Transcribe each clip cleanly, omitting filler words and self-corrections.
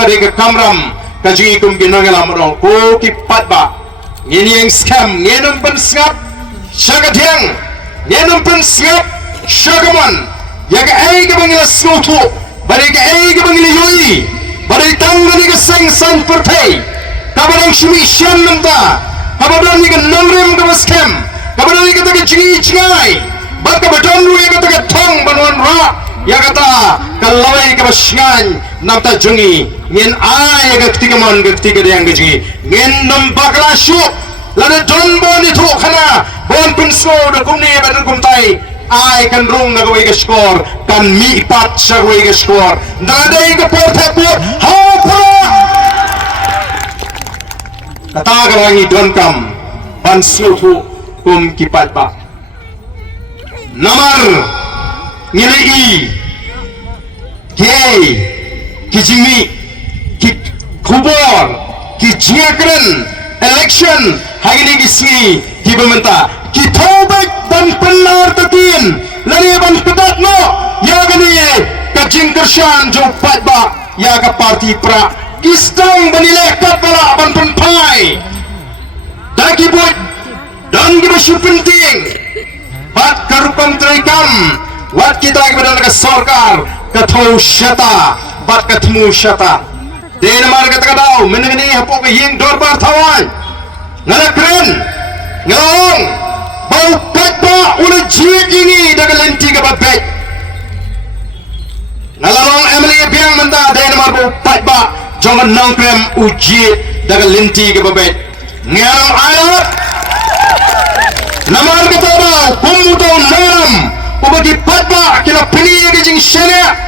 dari ke kamram kaji kum ginangelam rong ko kipat ba ini yang scam ngenum pen skap syagadiang ngenum pen skap syagaman ya ke ai ke bangila skutu bari ke ai ke bangila yoi bari tanggani ke sang pertai kabarang shumi syan namta kabarang ni ke nomrem ke scam kabarang ni ke ta ke jingai baka badonru ya kata ke thong banwan ra ya kata kalawai ke basyan namta jungi ngin ai ke ketiga yang jungi ngin nam bakla shu lada don bon itu khana bon punso da kumni badan kumtai ai kan rung na gawai ke skor kan mi pat sa gawai ke skor nadai ke porta pur hapa kata gawangi don kam ban suhu kum kipat ba namar ngilei gay kijimi ki kubor ki jiakren election hari ini kisni ki pementa ki tobek dan penar tatin lari ban pedat no ya gani kajing kershan jo patba ya ka parti pra kistang banile kapala ban penpai daki boy dan ki penting bat karupam terikam wat kita kepada negara sarkar kathau syata bat kathmu syata denmar kata kadau menengani hapok yeng dorbar thawai ngala kren ngong bau patba ule jit ini daga lenti ke babek ngalalong emily biang menta denmar bau patba jangan nangkrem ujit daga lenti ke babek ngalong ayat namar kata ba kumutau naram ubagi patba kila pini ke jing syana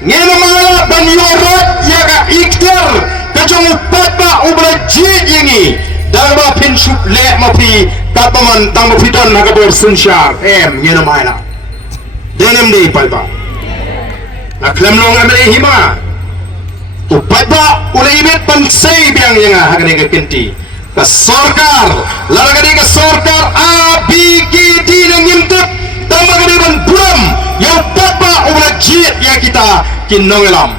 ngena mala dan yorot ya ka iktar kajong patba ubra jit ini darba pinsup le mapi tapaman tang mapitan nagabor sunshar ngena mala denem de patba na klemlong amre hima tu patba ule ibet pansai biang yang hagane ke kenti ka sarkar lalagadi ka sarkar ABGD nang ngintip tambagadi ban buram yang patba ubra jit ya kita kinongelam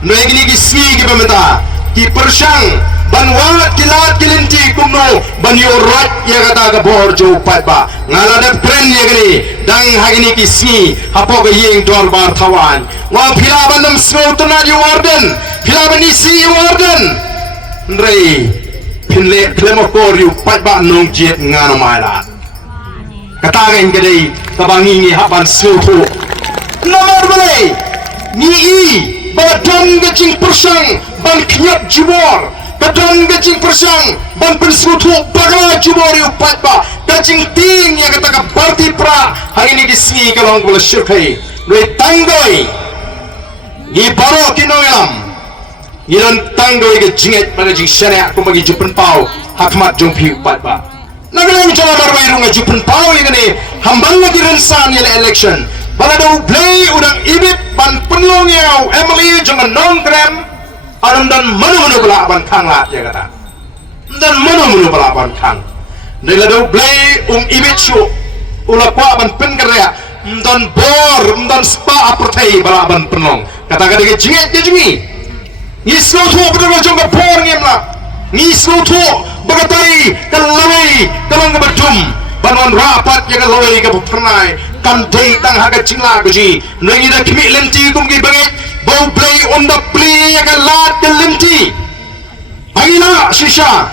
noy gini kisni ki pemeta ki persang ban wat kilat kilinti kumno ban yorat ya kata ka borjo patba ngalada tren ya gini dang hagini kisni hapo ga yeng dor bar thawan wa phila bandam skotna yu warden phila bani si warden rei pinle klemokor yu patba nong jet ngano mala kata ngen gede tabangi ngi haban sutu nomor bale ni badan gecing persang ban knyap jibor badan gecing persang ban pensutu bagala jibor yu patba gecing ting ya kata ka parti pra hari ini disni kalong bola syukai noi tanggoi ni baro kinoyam Ilan tanggoi ke jinget pada jing syariat kumbagi jupen pau hakmat jompi patba nagalang jawa barwai runga jupen pau yang ini hambang lagi rensan yele election balado play udang ibit ban penlong yau Emily jangan nongkrem alam dan manu bela ban kang lah ya kata dan manu bela ban kang nagado play ibit show ulah kwa ban pengeria dan bor dan spa apertai bala ban penlong kata-kata ke jinget ke jingi Nislo tu betul jangka por ngemla. Nislo tu bagatai kalawai kalang kebetum. Banwan rapat yang kalawai kepernai. Kantai tang haga cingla gaji. Nangi dah kimi lenti kumgi bangit. Bau play on the play yang kalat ke lenti. Angina shisha.